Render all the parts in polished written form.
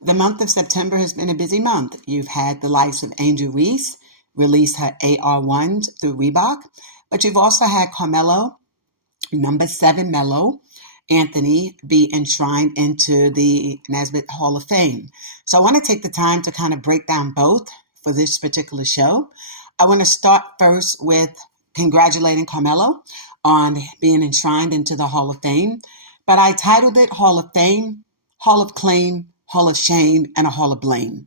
The month of September has been a busy month. You've had the likes of Angel Reese release her AR1s through Reebok, but you've also had Carmelo, number 7 Melo Anthony, be enshrined into the Nesbitt Hall of Fame. So I want to take the time to kind of break down both for this particular show. I want to start first with congratulating Carmelo on being enshrined into the Hall of Fame, but I titled it Hall of Fame, Hall of Claim, Hall of Shame, and a Hall of Blame.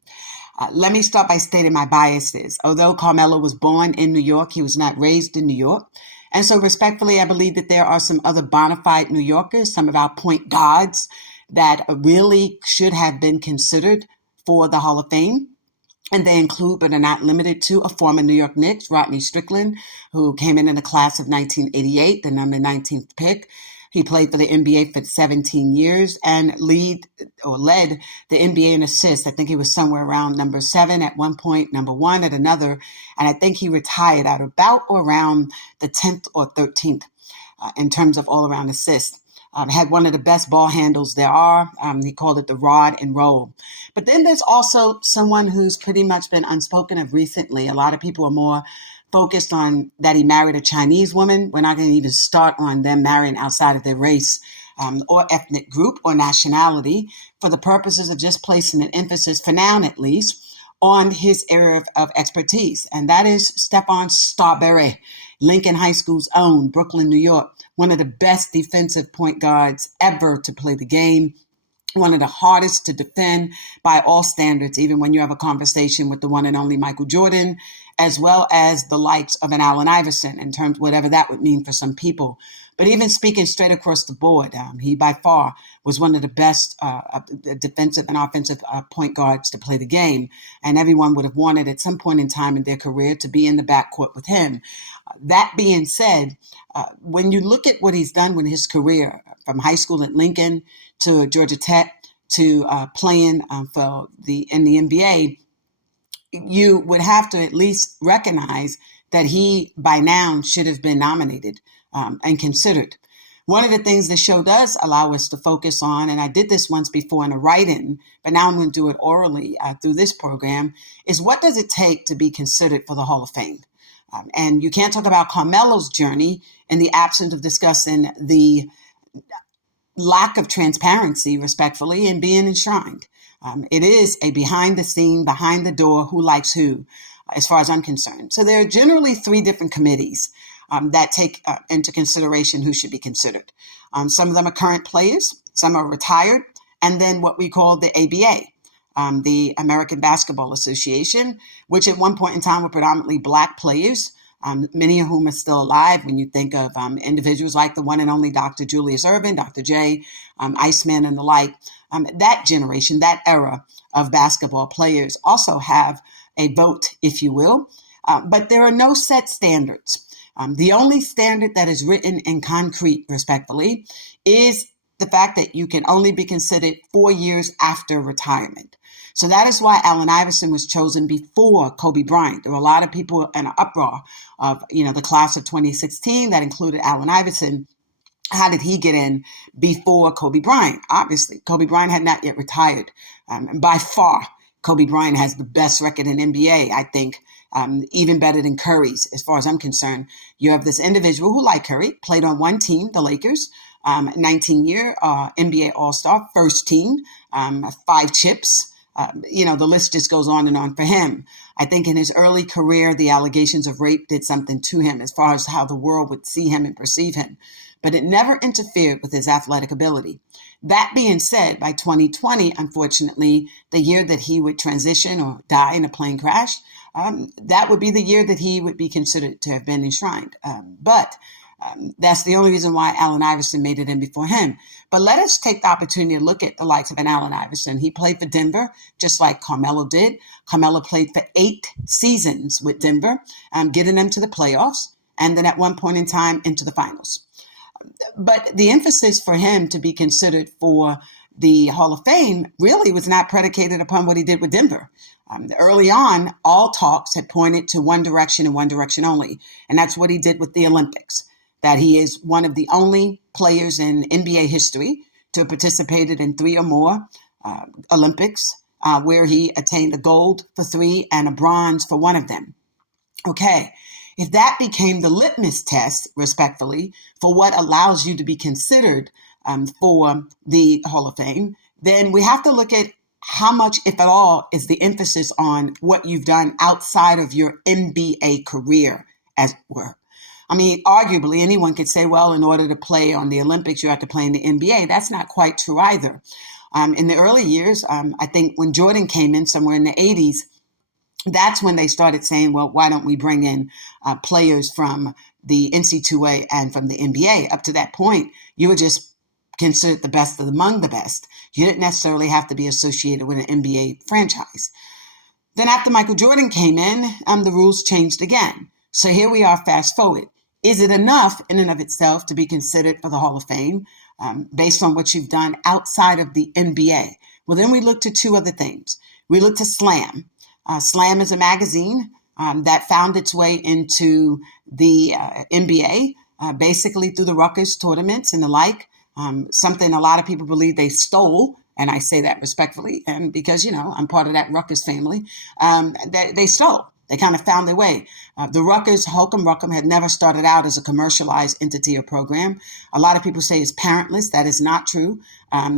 Let me start by stating my biases. Although Carmelo was born in New York, he was not raised in New York. And so, respectfully, I believe that there are some other bona fide New Yorkers, some of our point guards, that really should have been considered for the Hall of Fame. And they include, but are not limited to, a former New York Knicks, Rodney Strickland, who came in the class of 1988, the number 19th pick. He played for the NBA for 17 years and led the NBA in assists. I think he was somewhere around number 7 at one point, number 1 at another. And I think he retired at about or around the 10th or 13th in terms of all-around assists. Had one of the best ball handles there are. He called it the rod and roll. But then there's also someone who's pretty much been unspoken of recently. A lot of people are more focused on that he married a Chinese woman. We're not going to even start on them marrying outside of their race or ethnic group or nationality for the purposes of just placing an emphasis, for now at least, on his area of expertise. And that is Stephon Starbury, Lincoln High School's own, Brooklyn, New York, one of the best defensive point guards ever to play the game. One of the hardest to defend by all standards, even when you have a conversation with the one and only Michael Jordan, as well as the likes of an Allen Iverson, in terms whatever that would mean for some people. But even speaking straight across the board, he by far was one of the best defensive and offensive point guards to play the game. And everyone would have wanted at some point in time in their career to be in the backcourt with him. That being said, when you look at what he's done with his career, from high school at Lincoln to Georgia Tech to playing in the NBA, you would have to at least recognize that he by now should have been nominated and considered. One of the things the show does allow us to focus on, and I did this once before in a write-in, but now I'm going to do it orally through this program, is what does it take to be considered for the Hall of Fame? And you can't talk about Carmelo's journey in the absence of discussing the lack of transparency, respectfully, in being enshrined. It is a behind the scene, behind the door, who likes who, as far as I'm concerned. So there are generally 3 different committees that take into consideration who should be considered. Some of them are current players, some are retired, and then what we call the ABA, the American Basketball Association, which at one point in time were predominantly Black players, many of whom are still alive when you think of individuals like the one and only Dr. Julius Erving, Dr. J, Iceman, and the like. That generation, that era of basketball players also have a vote, if you will, but there are no set standards. The only standard that is written in concrete, respectfully, is the fact that you can only be considered 4 years after retirement. So that is why Allen Iverson was chosen before Kobe Bryant. There were a lot of people in an uproar of, the class of 2016 that included Allen Iverson. How did he get in before Kobe Bryant? Obviously, Kobe Bryant had not yet retired. And by far, Kobe Bryant has the best record in NBA, I think, even better than Curry's, as far as I'm concerned. You have this individual who, like Curry, played on one team, the Lakers, 19-year NBA All-Star, first team, 5 chips. The list just goes on and on for him. I think in his early career, the allegations of rape did something to him as far as how the world would see him and perceive him. But it never interfered with his athletic ability. That being said, by 2020, unfortunately, the year that he would transition or die in a plane crash, that would be the year that he would be considered to have been enshrined. But that's the only reason why Allen Iverson made it in before him. But let us take the opportunity to look at the likes of an Allen Iverson. He played for Denver, just like Carmelo did. Carmelo played for 8 seasons with Denver, getting them to the playoffs, and then at one point in time into the finals. But the emphasis for him to be considered for the Hall of Fame really was not predicated upon what he did with Denver. Early on, all talks had pointed to one direction and one direction only, and that's what he did with the Olympics, that he is one of the only players in NBA history to have participated in 3 or more Olympics, where he attained a gold for 3 and a bronze for one of them. Okay, if that became the litmus test, respectfully, for what allows you to be considered for the Hall of Fame, then we have to look at how much, if at all, is the emphasis on what you've done outside of your NBA career, as it were. I mean, arguably, anyone could say, well, in order to play on the Olympics, you have to play in the NBA. That's not quite true either. In the early years, I think when Jordan came in somewhere in the 80s, that's when they started saying, well, why don't we bring in players from the NC2A and from the NBA? Up to that point, you were just considered the best of among the best. You didn't necessarily have to be associated with an NBA franchise. Then after Michael Jordan came in, the rules changed again. So here we are, fast forward. Is it enough in and of itself to be considered for the Hall of Fame based on what you've done outside of the NBA? Well, then we look to 2 other things. We look to Slam. Slam is a magazine that found its way into the NBA, basically through the Rutgers tournaments and the like, something a lot of people believe they stole. And I say that respectfully, and because, I'm part of that Rutgers family, they stole. They kind of found their way. The Rutgers, Holcomb Rutgers, had never started out as a commercialized entity or program. A lot of people say it's parentless. That is not true.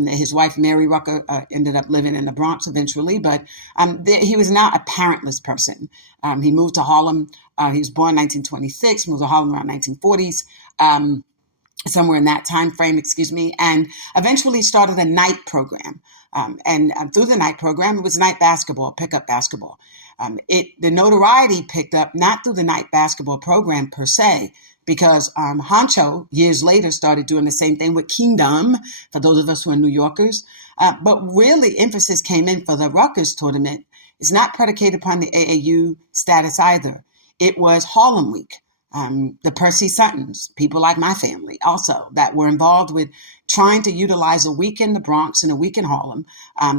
His wife, Mary Rucker, ended up living in the Bronx eventually, but he was not a parentless person. He moved to Harlem. He was born in 1926, moved to Harlem around 1940s. Somewhere in that time frame, and eventually started a night program. And through the night program, it was night basketball, pickup basketball. The notoriety picked up not through the night basketball program per se, because Honcho years later started doing the same thing with Kingdom, for those of us who are New Yorkers. But really, emphasis came in for the Rutgers tournament. It's not predicated upon the AAU status either. It was Harlem Week. The Percy Suttons, people like my family also, that were involved with trying to utilize a week in the Bronx and a week in Harlem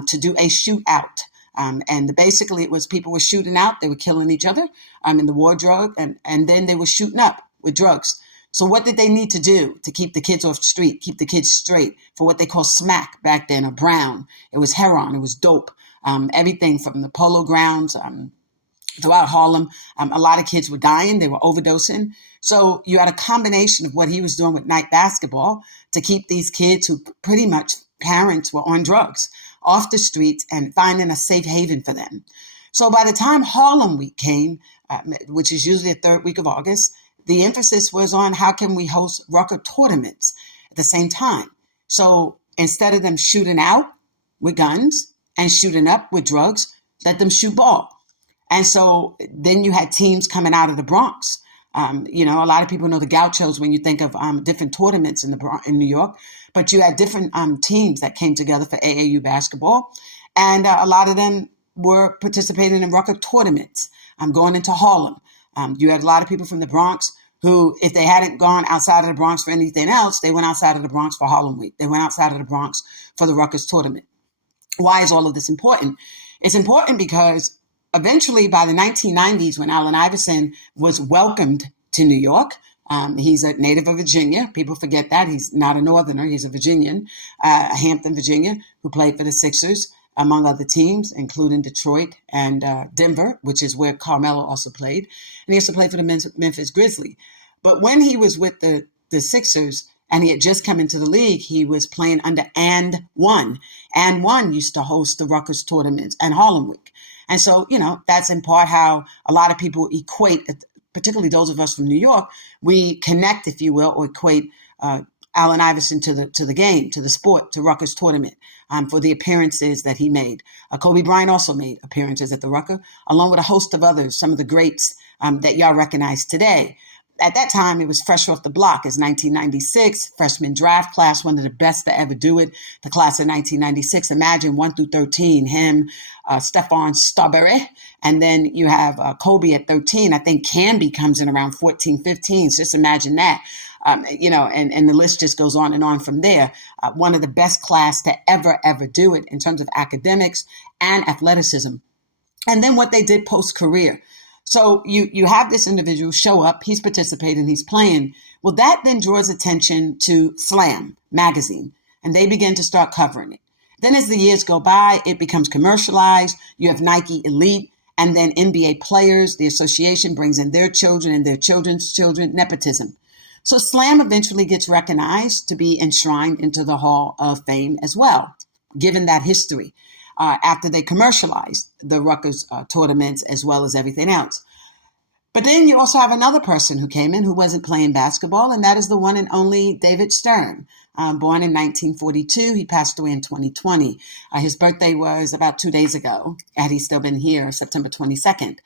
to do a shootout. And basically it was people were shooting out, they were killing each other in the war drug, and then they were shooting up with drugs. So what did they need to do to keep the kids off the street, keep the kids straight for what they call smack back then, or brown? It was heroin, it was dope, everything from the polo grounds, throughout Harlem. A lot of kids were dying. They were overdosing. So you had a combination of what he was doing with night basketball to keep these kids who pretty much parents were on drugs off the streets and finding a safe haven for them. So by the time Harlem Week came, which is usually the 3rd week of August, the emphasis was on how can we host Rucker tournaments at the same time. So instead of them shooting out with guns and shooting up with drugs, let them shoot ball. And so then you had teams coming out of the Bronx. A lot of people know the Gauchos when you think of different tournaments in New York, but you had different teams that came together for AAU basketball. And a lot of them were participating in Rucker tournaments, going into Harlem. You had a lot of people from the Bronx who, if they hadn't gone outside of the Bronx for anything else, they went outside of the Bronx for Harlem Week. They went outside of the Bronx for the Rutgers tournament. Why is all of this important? It's important because eventually, by the 1990s, when Allen Iverson was welcomed to New York, he's a native of Virginia. People forget that. He's not a Northerner. He's a Virginian, Hampton, Virginia, who played for the Sixers, among other teams, including Detroit and Denver, which is where Carmelo also played. And he also played for the Memphis Grizzlies. But when he was with the Sixers, and he had just come into the league, he was playing under And One. And One used to host the Rutgers tournaments and Harlem Week. And so, that's in part how a lot of people equate, particularly those of us from New York, we connect, if you will, or equate Allen Iverson to the game, to the sport, to Rutgers tournament, for the appearances that he made. Kobe Bryant also made appearances at the Rucker, along with a host of others, some of the greats that y'all recognize today. At that time, it was fresh off the block. It's 1996, freshman draft class, one of the best to ever do it. The class of 1996, imagine 1 through 13, him, Stephon Starbury, and then you have Kobe at 13. I think Canby comes in around 14, 15. So just imagine that. And the list just goes on and on from there. One of the best class to ever do it in terms of academics and athleticism. And then what they did post-career. So you have this individual show up, he's participating, he's playing. Well, that then draws attention to Slam magazine, and they begin to start covering it. Then as the years go by, it becomes commercialized. You have Nike Elite, and then NBA players, the association brings in their children and their children's children, nepotism. So slam eventually gets recognized to be enshrined into the Hall of Fame as well, given that history, after they commercialized the Rutgers tournaments as well as everything else. But then you also have another person who came in who wasn't playing basketball, and that is the one and only David Stern. Born in 1942, he passed away in 2020. His birthday was about 2 days ago, had he still been here, September 22nd.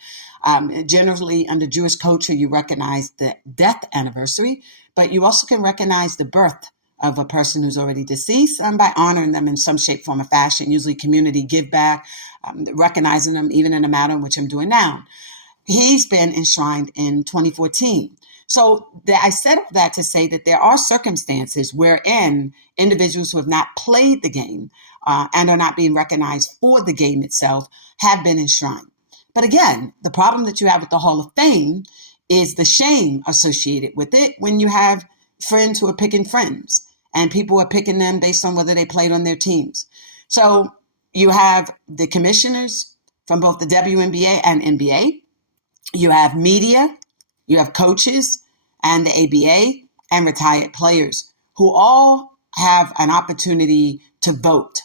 Generally, under Jewish culture, you recognize the death anniversary, but you also can recognize the birth of a person who's already deceased by honoring them in some shape, form, or fashion, usually community give back, recognizing them even in the manner in which I'm doing now. He's been enshrined in 2014. So I said that to say that there are circumstances wherein individuals who have not played the game and are not being recognized for the game itself have been enshrined. But again, the problem that you have with the Hall of Fame is the shame associated with it when you have friends who are picking friends and people are picking them based on whether they played on their teams. So you have the commissioners from both the WNBA and NBA. You have media, you have coaches and the ABA and retired players who all have an opportunity to vote.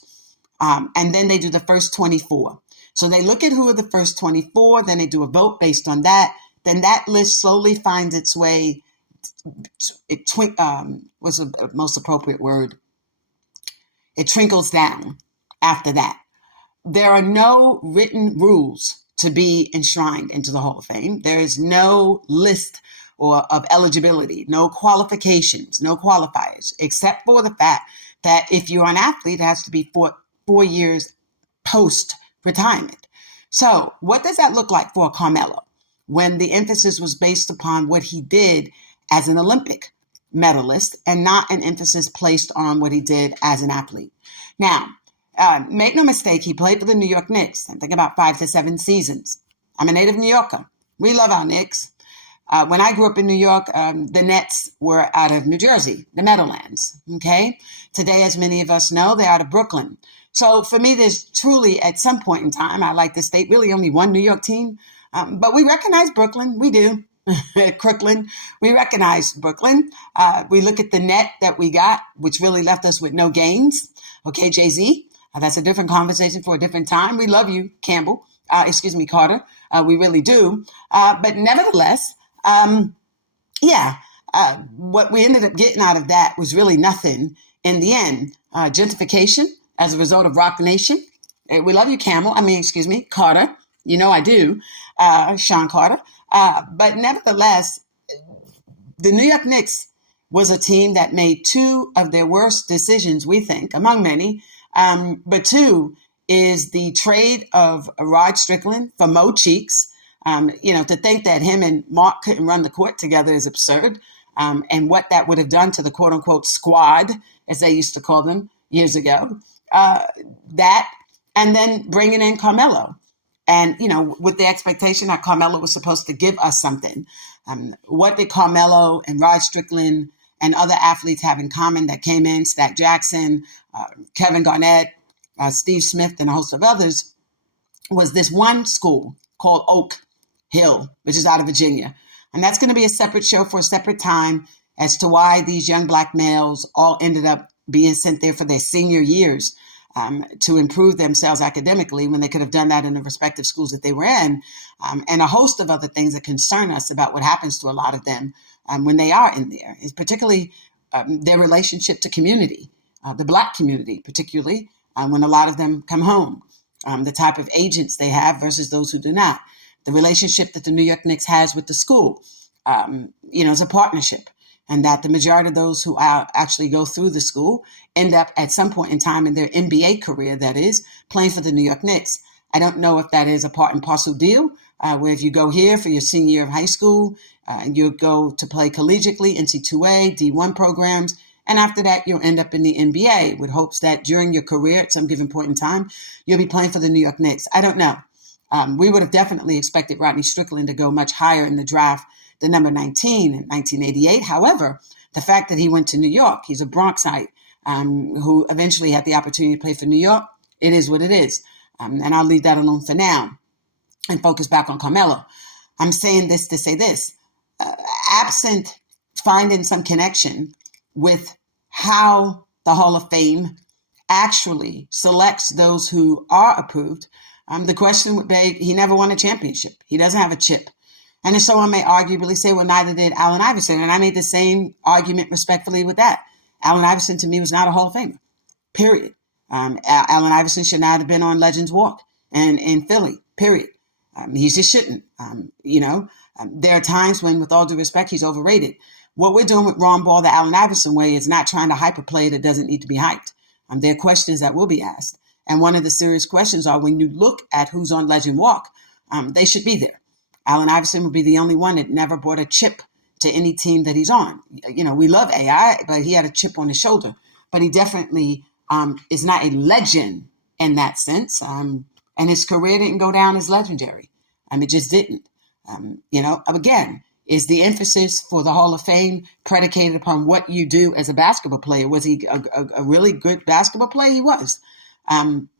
And then they do the first 24. So they look at who are the first 24, then they do a vote based on that. Then that list slowly finds its way, what's the most appropriate word? It trickles down after that. There are no written rules to be enshrined into the Hall of Fame. There is no list of eligibility, no qualifications, no qualifiers, except for the fact that if you're an athlete, it has to be 4 years post-retirement. So what does that look like for Carmelo when the emphasis was based upon what he did as an Olympic medalist and not an emphasis placed on what he did as an athlete? Now, make no mistake, he played for the New York Knicks, I think about 5 to 7 seasons. I'm a native New Yorker. We love our Knicks. When I grew up in New York, the Nets were out of New Jersey, the Meadowlands, okay? Today, as many of us know, they're out of Brooklyn. So for me, there's truly, at some point in time, I like to state, really only one New York team. But we recognize Brooklyn. We do. Crooklyn. We recognize Brooklyn. We look at the net that we got, which really left us with no gains. Okay, Jay-Z. That's a different conversation for a different time. We love you, Carter. We really do. But nevertheless, what we ended up getting out of that was really nothing in the end. Gentrification as a result of Rock Nation. We love you, Carter. You know I do, Sean Carter. But nevertheless, the New York Knicks was a team that made two of their worst decisions, we think, among many. But two is the trade of Rod Strickland for Mo Cheeks. To think that him and Mark couldn't run the court together is absurd. And what that would have done to the quote unquote squad, as they used to call them years ago. That, and then bringing in Carmelo. And, with the expectation that Carmelo was supposed to give us something. What did Carmelo and Rod Strickland and other athletes have in common that came in? Stack Jackson, Kevin Garnett, Steve Smith, and a host of others, was this one school called Oak Hill, which is out of Virginia. And that's going to be a separate show for a separate time as to why these young Black males all ended up being sent there for their senior years to improve themselves academically when they could have done that in the respective schools that they were in, and a host of other things that concern us about what happens to a lot of them when they are in there, is particularly their relationship to community, the Black community, particularly when a lot of them come home, the type of agents they have versus those who do not, the relationship that the New York Knicks has with the school, is a partnership. And that the majority of those who actually go through the school end up at some point in time in their NBA career, that is, playing for the New York Knicks. I don't know if that is a part and parcel deal, where if you go here for your senior year of high school, you'll go to play collegiately, NC2A, D1 programs, and after that, you'll end up in the NBA with hopes that during your career at some given point in time, you'll be playing for the New York Knicks. I don't know. We would have definitely expected Rodney Strickland to go much higher in the draft, the number 19 in 1988. However, the fact that he went to New York, he's a Bronxite, who eventually had the opportunity to play for New York. It is what it is. And I'll leave that alone for now and focus back on Carmelo. I'm saying this to say this. Absent finding some connection with how the Hall of Fame actually selects those who are approved, the question would be, he never won a championship. He doesn't have a chip. And then someone may arguably say, well, neither did Allen Iverson. And I made the same argument respectfully with that. Allen Iverson, to me, was not a Hall of Famer, period. Allen Iverson should not have been on Legends Walk in Philly, period. He just shouldn't. There are times when, with all due respect, he's overrated. What we're doing with Ron Ball the Allen Iverson way is not trying to hype a play that doesn't need to be hyped. There are questions that will be asked. And one of the serious questions are, when you look at who's on Legend Walk, they should be there. Allen Iverson would be the only one that never brought a chip to any team that he's on. We love AI, but he had a chip on his shoulder. But he definitely is not a legend in that sense. And his career didn't go down as legendary. It just didn't. Again, is the emphasis for the Hall of Fame predicated upon what you do as a basketball player? Was he a really good basketball player? He was.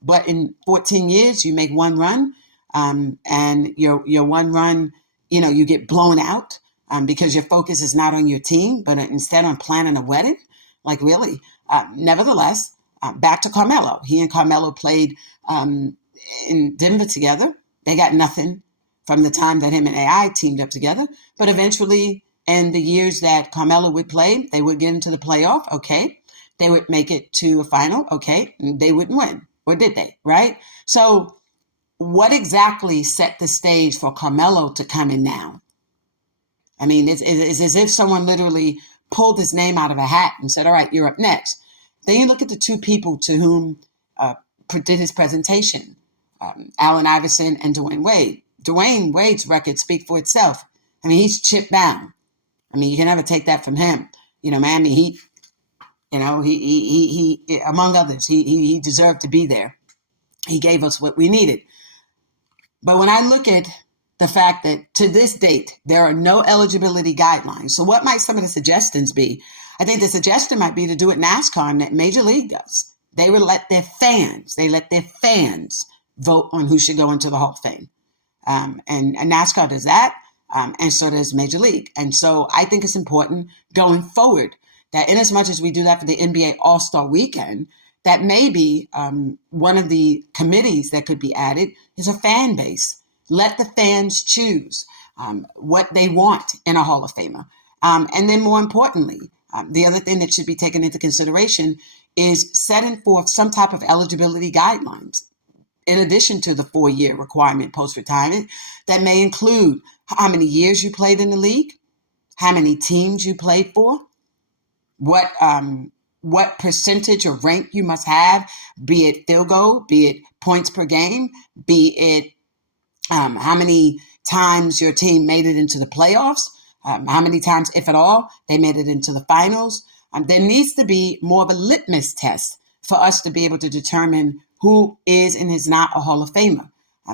But in 14 years, you make one run, and your one run, you get blown out because your focus is not on your team, but instead on planning a wedding. Like, really? Nevertheless, back to Carmelo. He and Carmelo played in Denver together. They got nothing from the time that him and AI teamed up together. But eventually, in the years that Carmelo would play, they would get into the playoff. Okay. They would make it to a final. Okay. And they wouldn't win. Or did they? Right? So what exactly set the stage for Carmelo to come in now? It's as if someone literally pulled his name out of a hat and said, all right, you're up next. Then you look at the two people to whom did his presentation, Allen Iverson and Dwayne Wade. Dwayne Wade's record speak for itself. He's chip bound. You can never take that from him. Miami Heat, he among others, he deserved to be there. He gave us what we needed. But when I look at the fact that to this date, there are no eligibility guidelines. So what might some of the suggestions be? I think the suggestion might be to do what NASCAR and that Major League does. They would let their fans vote on who should go into the Hall of Fame. And NASCAR does that, and so does Major League. And so I think it's important going forward that in as much as we do that for the NBA All-Star Weekend, that maybe one of the committees that could be added is a fan base. Let the fans choose what they want in a Hall of Famer. And then more importantly, the other thing that should be taken into consideration is setting forth some type of eligibility guidelines, in addition to the 4-year requirement post-retirement, that may include how many years you played in the league, how many teams you played for, what percentage or rank you must have, be it field goal, be it points per game, be it how many times your team made it into the playoffs, how many times, if at all, they made it into the finals. There needs to be more of a litmus test for us to be able to determine who is and is not a Hall of Famer.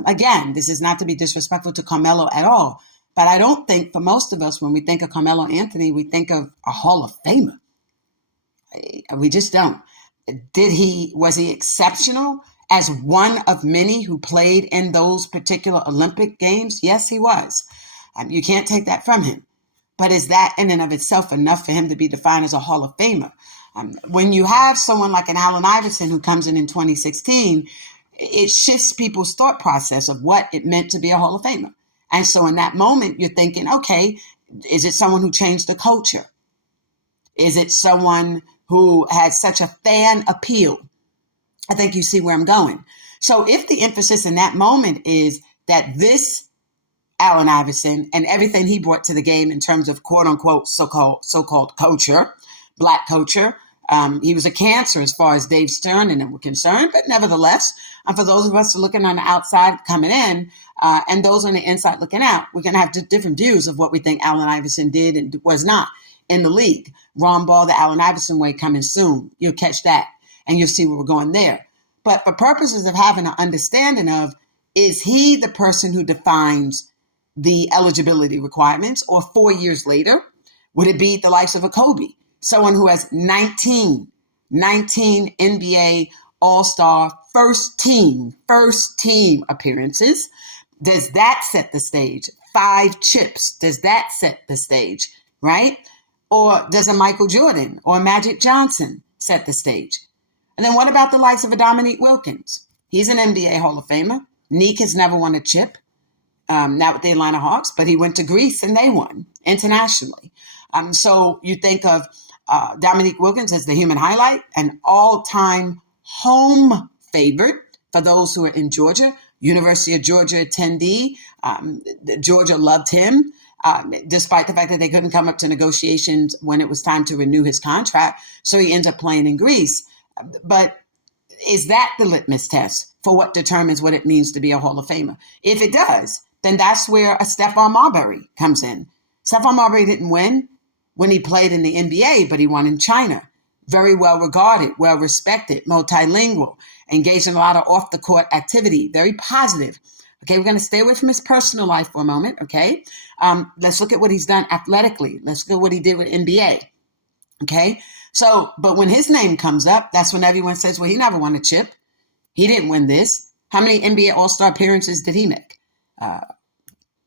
Again, this is not to be disrespectful to Carmelo at all, but I don't think for most of us, when we think of Carmelo Anthony, we think of a Hall of Famer. We just don't. Was he exceptional as one of many who played in those particular Olympic games? Yes, he was. You can't take that from him. But is that in and of itself enough for him to be defined as a Hall of Famer? When you have someone like an Allen Iverson who comes in 2016, it shifts people's thought process of what it meant to be a Hall of Famer. And so in that moment, you're thinking, okay, is it someone who changed the culture? Is it someone who had such a fan appeal? I think you see where I'm going. So if the emphasis in that moment is that this Allen Iverson and everything he brought to the game in terms of quote unquote so-called culture, Black culture, he was a cancer as far as Dave Stern and them were concerned. But nevertheless, for those of us looking on the outside coming in and those on the inside looking out, we're going to have different views of what we think Allen Iverson did and was not in the league. Ron Ball, the Allen Iverson way, coming soon. You'll catch that and you'll see where we're going there. But for purposes of having an understanding of, is he the person who defines the eligibility requirements, or 4 years later, would it be the likes of a Kobe, someone who has 19 19 NBA All-Star first team appearances. Does that set the stage? 5 chips. Does that set the stage, right? Or does a Michael Jordan or Magic Johnson set the stage? And then what about the likes of a Dominique Wilkins? He's an NBA Hall of Famer. Neek has never won a chip, not with the Atlanta Hawks, but he went to Greece and they won internationally. So you think of Dominique Wilkins as the human highlight, an all-time home favorite for those who are in Georgia. University of Georgia attendee. Georgia loved him, despite the fact that they couldn't come up to negotiations when it was time to renew his contract. So he ends up playing in Greece. But is that the litmus test for what determines what it means to be a Hall of Famer? If it does, then that's where a Stephon Marbury comes in. Stephon Marbury didn't win when he played in the NBA, but he won in China. Very well regarded, well respected, multilingual, engaged in a lot of off the court activity, very positive. Okay, we're going to stay away from his personal life for a moment. Okay, let's look at what he's done athletically. Let's look at what he did with NBA. Okay, so, but when his name comes up, that's when everyone says, well, he never won a chip. He didn't win this. How many NBA All-Star appearances did he make?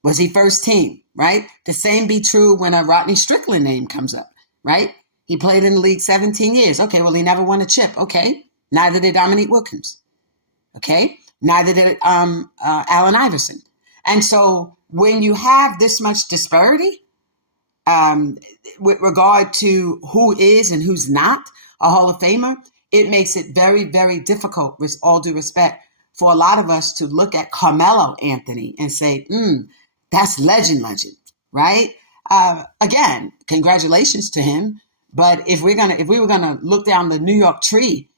Was he first team, right? The same be true when a Rodney Strickland name comes up, right? He played in the league 17 years. Okay, well, he never won a chip. Okay, neither did Dominique Wilkins. Okay, neither did Allen Iverson. And so when you have this much disparity with regard to who is and who's not a Hall of Famer, it makes it very, very difficult, with all due respect, for a lot of us to look at Carmelo Anthony and say, that's legend, right? Again, congratulations to him. But if we were gonna look down the New York tree,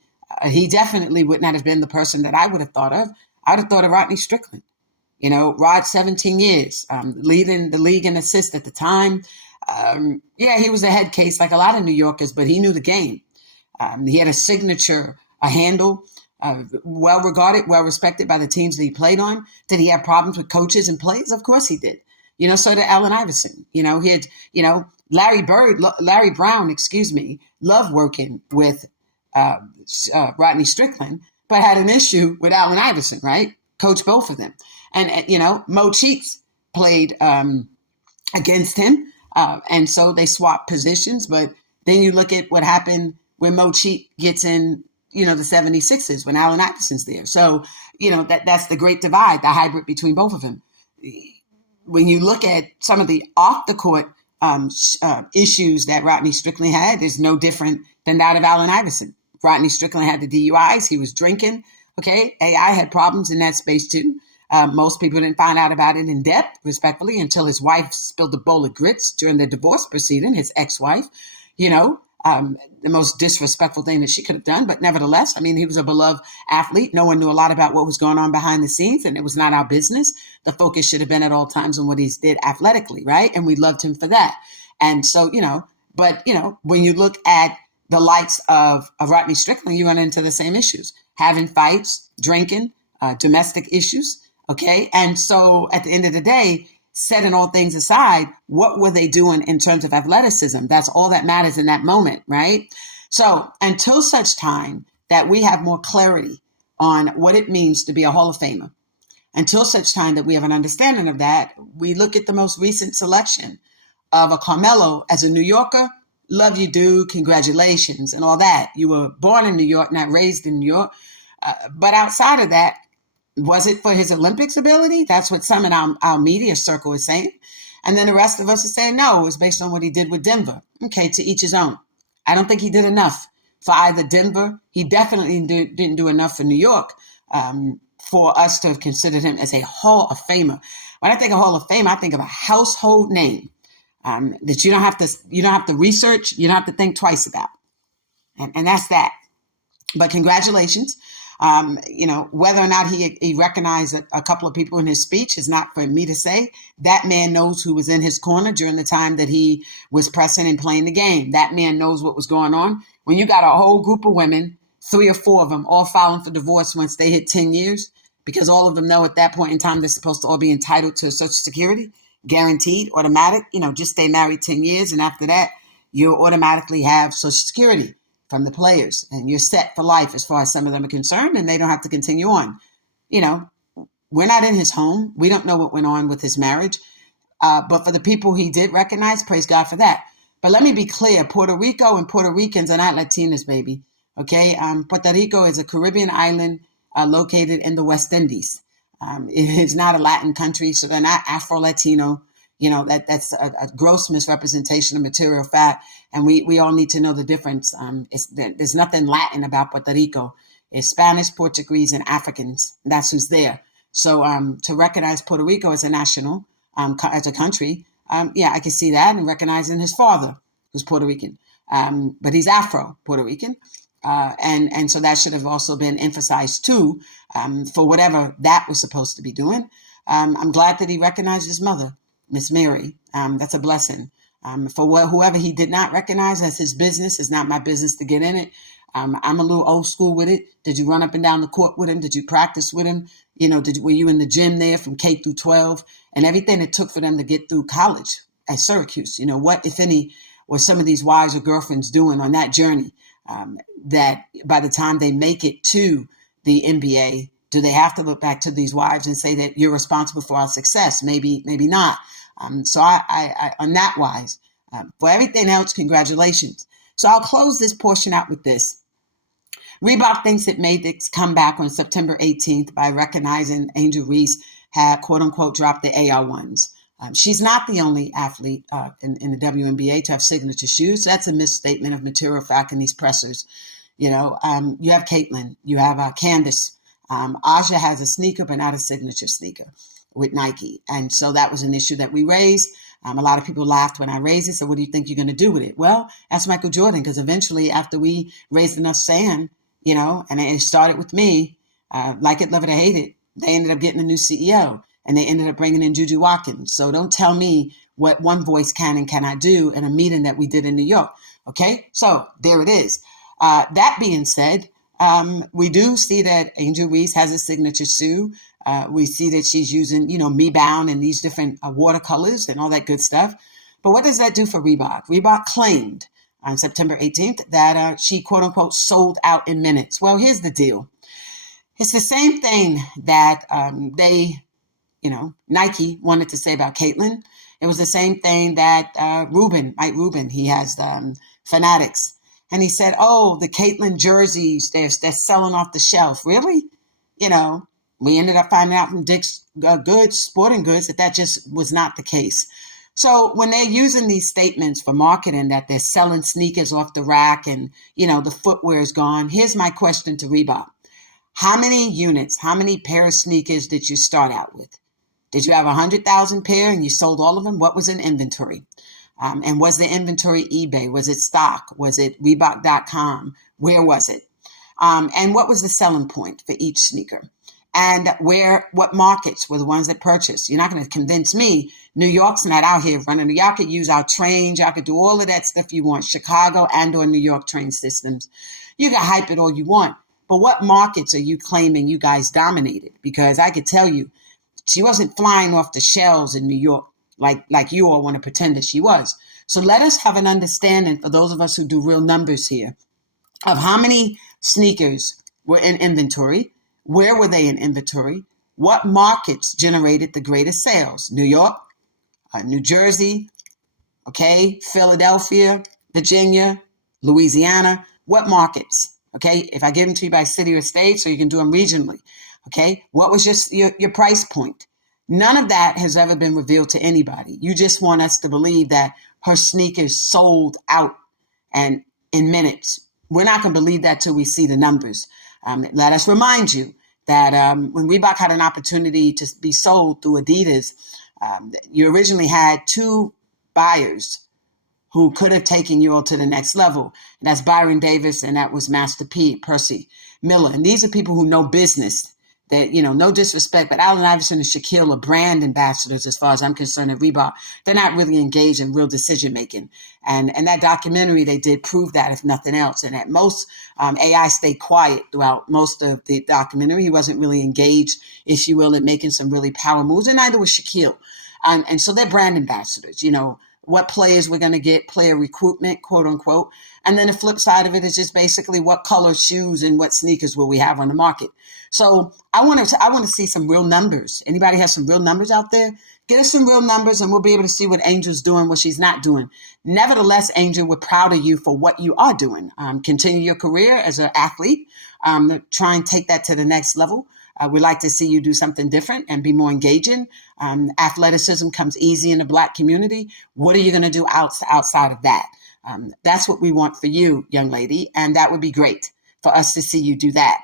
he definitely would not have been the person that I would have thought of. I would have thought of Rodney Strickland. You know, Rod, 17 years, leading the league in assists at the time. He was a head case like a lot of New Yorkers, but he knew the game. He had a signature, a handle, well regarded, well respected by the teams that he played on. Did he have problems with coaches and players? Of course he did. You know, so did Allen Iverson. You know, he had, Larry Brown, loved working with Rodney Strickland, but had an issue with Allen Iverson, right? Coached both of them. And, Mo Cheeks played against him. And so they swapped positions. But then you look at what happened when Mo Cheeks gets in, the 76ers when Allen Iverson's there. So, that's the great divide, the hybrid between both of them. When you look at some of the off the court issues that Rodney Strickland had, is no different than that of Allen Iverson. Rodney Strickland had the DUIs. He was drinking. Okay. AI had problems in that space too. Most people didn't find out about it in depth, respectfully, until his wife spilled a bowl of grits during the divorce proceeding, his ex-wife, the most disrespectful thing that she could have done. But nevertheless, he was a beloved athlete. No one knew a lot about what was going on behind the scenes, and it was not our business. The focus should have been at all times on what he did athletically, right? And we loved him for that. And so, when you look at the likes of Rodney Strickland, you run into the same issues, having fights, drinking, domestic issues. Okay. And so at the end of the day, setting all things aside, what were they doing in terms of athleticism? That's all that matters in that moment, right? So until such time that we have more clarity on what it means to be a Hall of Famer, until such time that we have an understanding of that, we look at the most recent selection of a Carmelo as a New Yorker. Love you, dude. Congratulations and all that. You were born in New York, not raised in New York. But outside of that, was it for his Olympics ability? That's what some in our media circle is saying. And then the rest of us are saying, no, it was based on what he did with Denver. Okay, to each his own. I don't think he did enough for either Denver. He definitely didn't do enough for New York for us to have considered him as a Hall of Famer. When I think of Hall of Fame, I think of a household name that you don't have to research, you don't have to think twice about. And that's that. But congratulations. Whether or not he recognized a couple of people in his speech is not for me to say. That man knows who was in his corner during the time that he was pressing and playing the game. That man knows what was going on. When you got a whole group of women, 3 or 4 of them, all filing for divorce once they hit 10 years, because all of them know at that point in time they're supposed to all be entitled to Social Security, guaranteed, automatic, just stay married 10 years. And after that, you automatically have Social Security from the players, and you're set for life as far as some of them are concerned, and they don't have to continue on. You know, we're not in his home. We don't know what went on with his marriage. But for the people he did recognize, praise God for that. But let me be clear, Puerto Rico and Puerto Ricans are not Latinos, baby. Okay, Puerto Rico is a Caribbean island located in the West Indies. It is not a Latin country, so they're not Afro-Latino. You know, that's a gross misrepresentation of material fact, and we all need to know the difference. There's nothing Latin about Puerto Rico. It's Spanish, Portuguese, and Africans. That's who's there. So to recognize Puerto Rico as a national, as a country, yeah, I can see that, and recognizing his father, who's Puerto Rican, but he's Afro-Puerto Rican. And so that should have also been emphasized too, for whatever that was supposed to be doing. I'm glad that he recognized his mother, Miss Mary. That's a blessing. For whoever he did not recognize, that's his business. It's not my business to get in it. I'm a little old school with it. Did you run up and down the court with him? Did you practice with him? You know, were you in the gym there from K through 12 and everything it took for them to get through college at Syracuse? You know, what, if any, were some of these wives or girlfriends doing on that journey, that by the time they make it to the NBA, do they have to look back to these wives and say that you're responsible for our success? Maybe not. So I on that wise, for everything else, congratulations. So I'll close this portion out with this. Reebok thinks it made its comeback on September 18th by recognizing Angel Reese had, quote unquote, dropped the AR1s. She's not the only athlete in the WNBA to have signature shoes. So that's a misstatement of material fact in these pressers. You know, you have Caitlin, you have Candace. Aja has a sneaker, but not a signature sneaker with Nike. And so that was an issue that we raised. A lot of people laughed when I raised it. So what do you think you're going to do with it? Well, that's Michael Jordan, because eventually after we raised enough sand, you know, and it started with me, like it, love it, or hate it, they ended up getting a new CEO, and they ended up bringing in Juju Watkins. So don't tell me what one voice can and cannot do in a meeting that we did in New York. Okay, so there it is. That being said, we do see that Angel Reese has a signature shoe. We see that she's using, you know, Me Bound and these different watercolors and all that good stuff. But what does that do for Reebok? Reebok claimed on September 18th that she, quote unquote, sold out in minutes. Well, here's the deal. It's the same thing that Nike wanted to say about Caitlin. It was the same thing that Mike Rubin, he has Fanatics. And he said, oh, the Caitlin jerseys, they're selling off the shelf. Really? You know, we ended up finding out from Dick's Sporting Goods, that just was not the case. So when they're using these statements for marketing that they're selling sneakers off the rack and, you know, the footwear is gone, here's my question to Reebok. How many units, how many pair of sneakers did you start out with? Did you have 100,000 pair and you sold all of them? What was in inventory? And was the inventory eBay? Was it stock? Was it Reebok.com? Where was it? And what was the selling point for each sneaker? And what markets were the ones that purchased? You're not going to convince me New York's not out here running. Y'all could use our trains. Y'all could do all of that stuff you want. Chicago and or New York train systems. You can hype it all you want. But what markets are you claiming you guys dominated? Because I could tell you, she wasn't flying off the shelves in New York like you all want to pretend that she was. So let us have an understanding, for those of us who do real numbers here, of how many sneakers were in inventory. Where were they in inventory? What markets generated the greatest sales? New York, New Jersey, okay, Philadelphia, Virginia, Louisiana. What markets? Okay, if I give them to you by city or state, so you can do them regionally. Okay, what was your price point? None of that has ever been revealed to anybody. You just want us to believe that her sneakers sold out and in minutes. We're not going to believe that till we see the numbers. Let us remind you that when Reebok had an opportunity to be sold through Adidas, you originally had two buyers who could have taken you all to the next level. And that's Byron Davis, and that was Master P, Percy Miller. And these are people who know business. That, you know, no disrespect, but Allen Iverson and Shaquille are brand ambassadors as far as I'm concerned at Reebok. They're not really engaged in real decision making. And that documentary they did prove that, if nothing else. And at most, AI stayed quiet throughout most of the documentary. He wasn't really engaged, if you will, in making some really power moves, and neither was Shaquille. And so they're brand ambassadors. You know, what players we're going to get, player recruitment, quote unquote. And then the flip side of it is just basically what color shoes and what sneakers will we have on the market. So I want to see some real numbers. Anybody have some real numbers out there? Get us some real numbers and we'll be able to see what Angel's doing, what she's not doing. Nevertheless, Angel, we're proud of you for what you are doing. Continue your career as an athlete. Try and take that to the next level. We'd like to see you do something different and be more engaging. Athleticism comes easy in the Black community. What are you going to do outside of that? That's what we want for you, young lady, and that would be great for us to see you do that.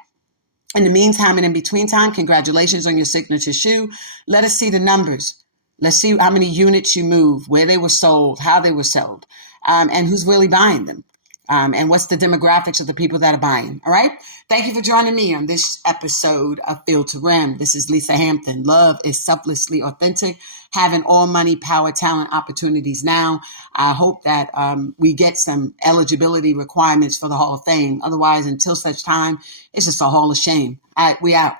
In the meantime and in between time, congratulations on your signature shoe. Let us see the numbers. Let's see how many units you move, where they were sold, how they were sold, and who's really buying them. And what's the demographics of the people that are buying. All right. Thank you for joining me on this episode of Field to Rim. This is Lisa Hampton. Love is selflessly authentic. Having all money, power, talent, opportunities now. I hope that we get some eligibility requirements for the Hall of Fame. Otherwise, until such time, it's just a hall of shame. All right, we out.